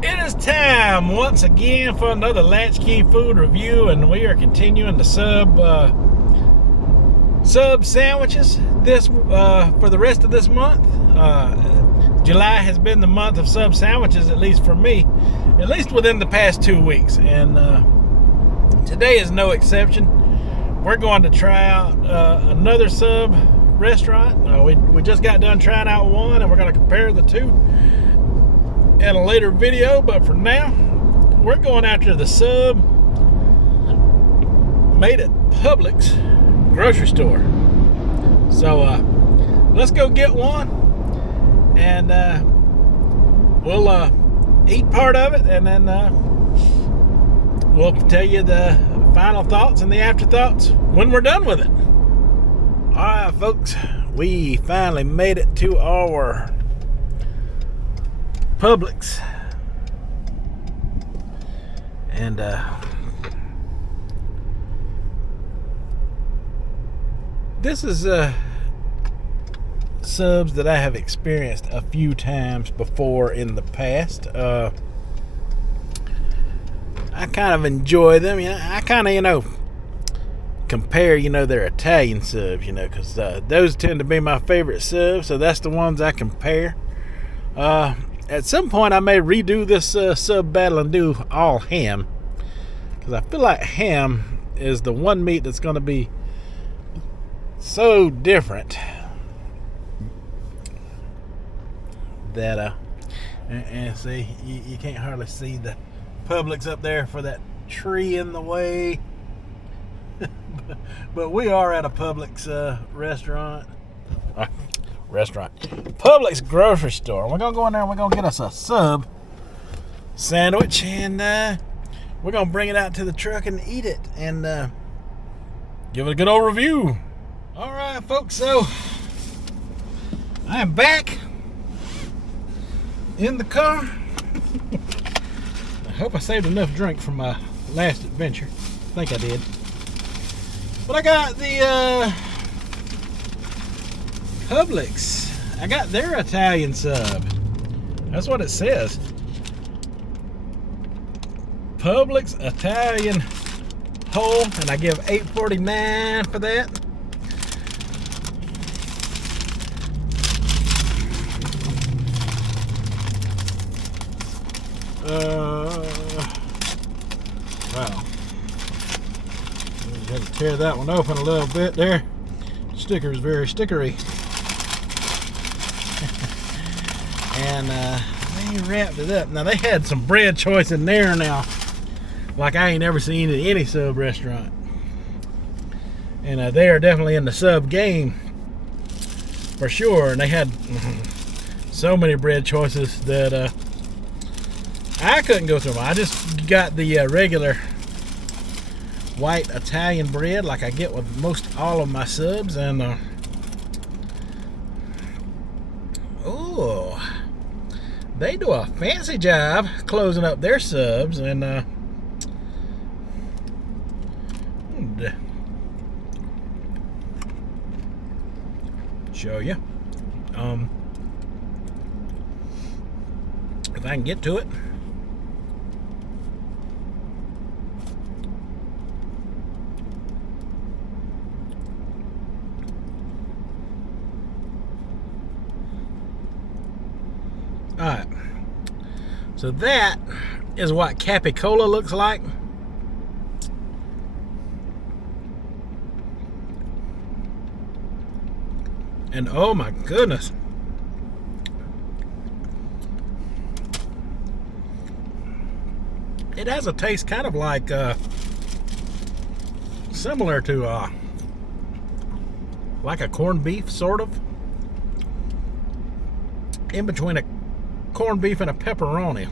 It is time once again for another Latchkey food review, and we are continuing the sub sandwiches this for the rest of this month. July has been the month of sub sandwiches, at least for me, at least within the past 2 weeks, and today is no exception. We're going to try out another sub restaurant. We just got done trying out one, and we're going to compare the two in a later video, but for now we're going after the sub made at Publix grocery store. So let's go get one, and we'll eat part of it, and then we'll tell you the final thoughts and the afterthoughts when we're done with it. Alright folks, we finally made it to our Publix, and this is subs that I have experienced a few times before in the past. I kind of enjoy them. I kind of compare their Italian subs, because those tend to be my favorite subs, so that's the ones I compare. At some point, I may redo this sub battle and do all ham, because I feel like ham is the one meat that's going to be so different that and see, you can't hardly see the Publix up there for that tree in the way. But we are at a Publix restaurant. Publix grocery store. We're gonna go in there and we're gonna get us a sub sandwich, and we're gonna bring it out to the truck and eat it, and give it a good old review. All right, folks. So I am back in the car. I hope I saved enough drink from my last adventure. I think I did. But I got the Publix. I got their Italian sub. That's what it says. Publix Italian whole, and I give $8.49 for that. Wow. Had to tear that one open a little bit there. Sticker is very stickery. And they wrapped it up. Now they had some bread choice in there now, like I ain't ever seen at any sub restaurant. And they are definitely in the sub game for sure. And they had so many bread choices that I couldn't go through them. I just got the regular white Italian bread like I get with most all of my subs, and oh, they do a fancy job closing up their subs, and show you if I can get to it. Alright, so that is what Capicola looks like. And oh my goodness, it has a taste kind of like similar to like a corned beef, sort of, in between a corned beef and a pepperoni.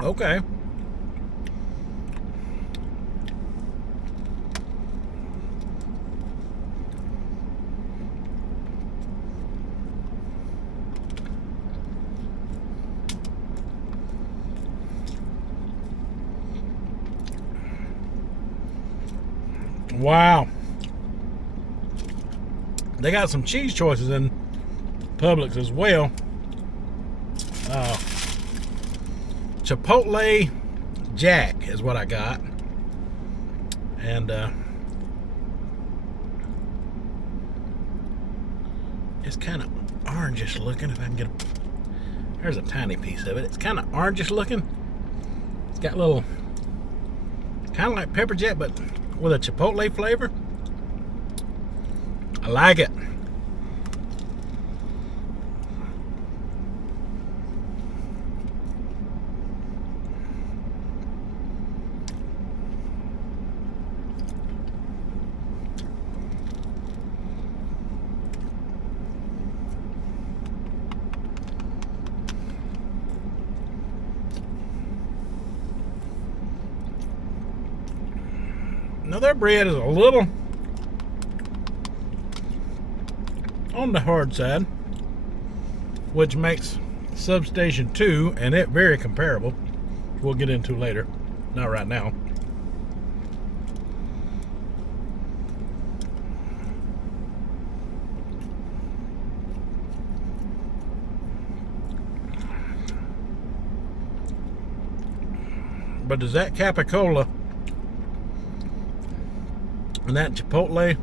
Okay. Wow. They got some cheese choices in Publix as well. Chipotle Jack is what I got. And it's kind of orangish looking. If I can get there's a tiny piece of it. It's kind of orangish looking. It's got little, kind of like pepper jack, but with a chipotle flavor. I like it. Now their bread is a little on the hard side, which makes Substation 2 and it very comparable. We'll get into later, not right now. But does that Capicola and that Chipotle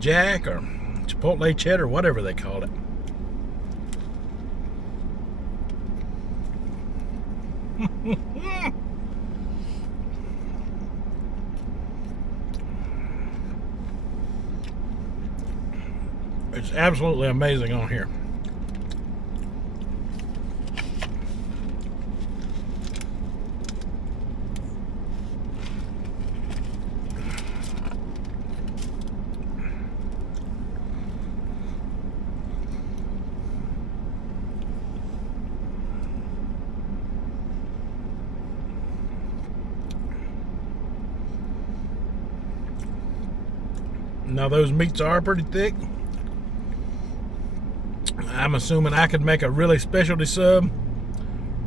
Jack or Chipotle Cheddar, whatever they call it, it's absolutely amazing on here. Now those meats are pretty thick. I'm assuming I could make a really specialty sub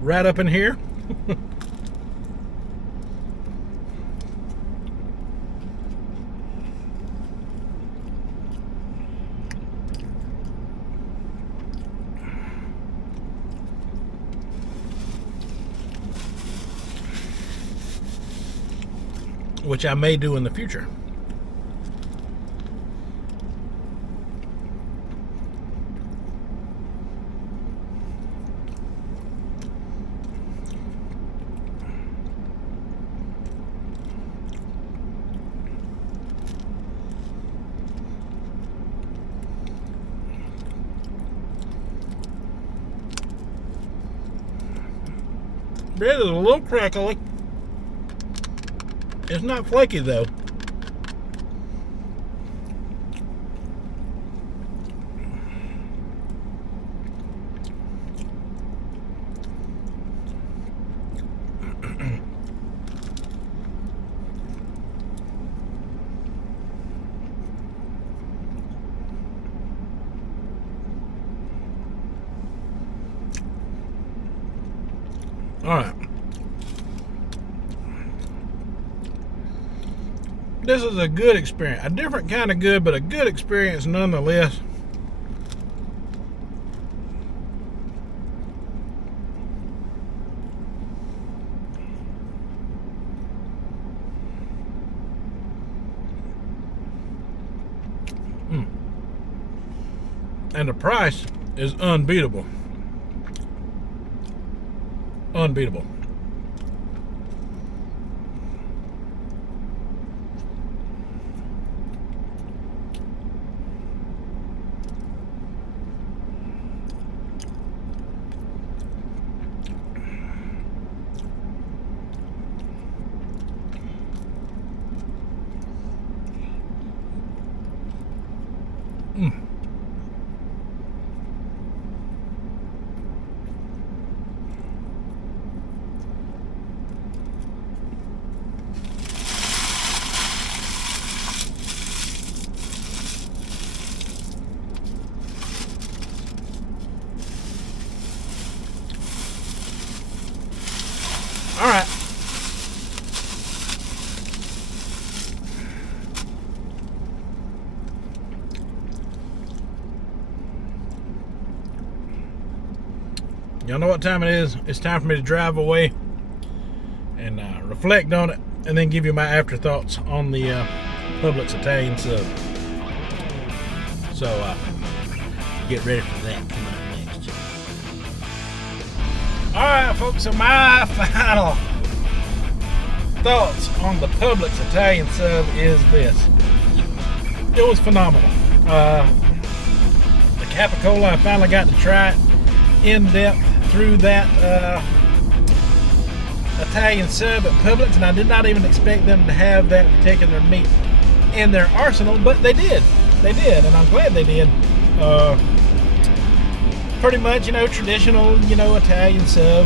right up in here. Which I may do in the future. Bread is a little crackly. It's not flaky though. All right. This is a good experience. A different kind of good, but a good experience nonetheless. And the price is unbeatable. Unbeatable. All right. Y'all know what time it is. It's time for me to drive away and reflect on it, and then give you my afterthoughts on the Publix Italian sub. So get ready for that coming up next. Alright folks, so my final thoughts on the Publix Italian sub is this. It was phenomenal. The capicola, I finally got to try it in depth through that Italian sub at Publix, and I did not even expect them to have that particular meat in their arsenal, but they did. They did, and I'm glad they did. Pretty much, traditional, Italian sub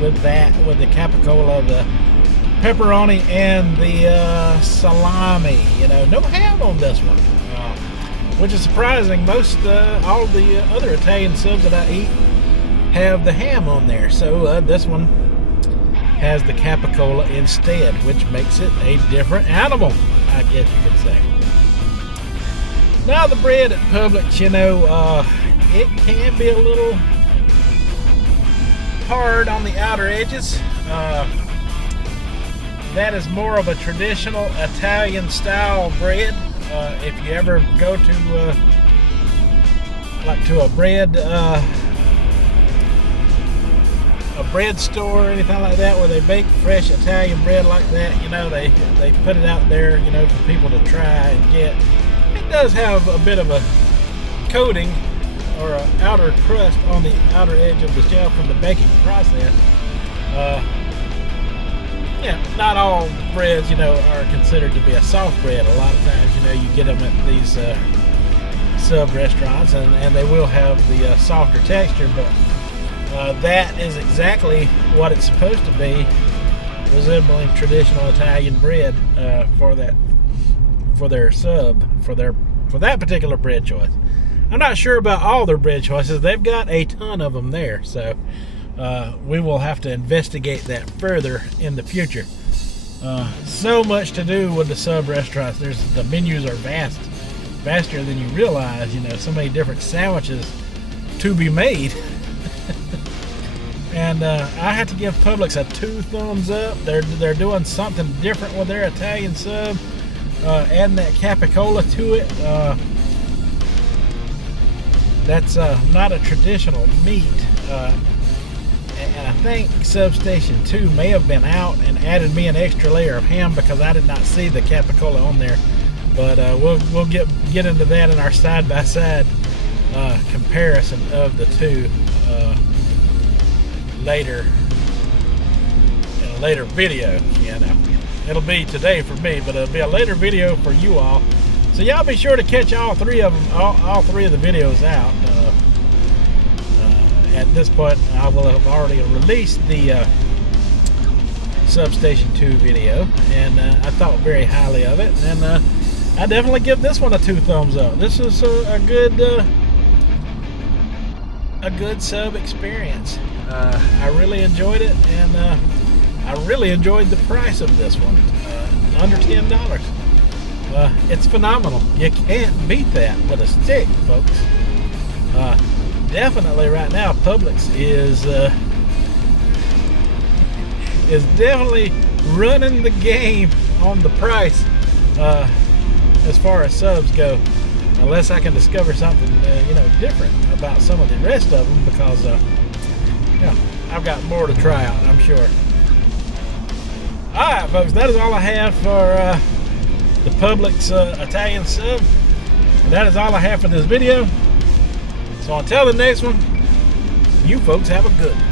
with the capicola, the pepperoni, and the salami. No ham on this one, which is surprising. Most all the other Italian subs that I eat have the ham on there, so this one has the capicola instead, which makes it a different animal, I guess you could say. Now the bread at Publix, it can be a little hard on the outer edges. That is more of a traditional Italian style bread. If you ever go to a bread store or anything like that where they bake fresh Italian bread like that, they put it out there, for people to try and get. It does have a bit of a coating or an outer crust on the outer edge of the shell from the baking process. Not all breads, are considered to be a soft bread. A lot of times, you get them at these sub restaurants, and they will have the softer texture, but that is exactly what it's supposed to be, resembling traditional Italian bread for their sub, for that particular bread choice. I'm not sure about all their bread choices. They've got a ton of them there, so we will have to investigate that further in the future. So much to do with the sub restaurants. The menus are vaster than you realize. So many different sandwiches to be made. And I have to give Publix a 2 thumbs up. They're doing something different with their Italian sub, adding that capicola to it. That's not a traditional meat. And I think Substation 2 may have been out and added me an extra layer of ham because I did not see the capicola on there. But we'll get into that in our side-by-side comparison of the two later, in a later video. It'll be today for me, but it'll be a later video for you all. So y'all be sure to catch all three of the videos out. At this point, I will have already released the Substation 2 video, and I thought very highly of it, and I definitely give this one a 2 thumbs up. This is a good sub experience. I really enjoyed it, and I really enjoyed the price of this one, under $10. It's phenomenal. You can't beat that with a stick, folks. Definitely right now, Publix is definitely running the game on the price as far as subs go, unless I can discover something different about some of the rest of them, because I've got more to try out, I'm sure. Alright folks, that is all I have for the Publix Italian sub, and that is all I have for this video. So until the next one, you folks have a good one.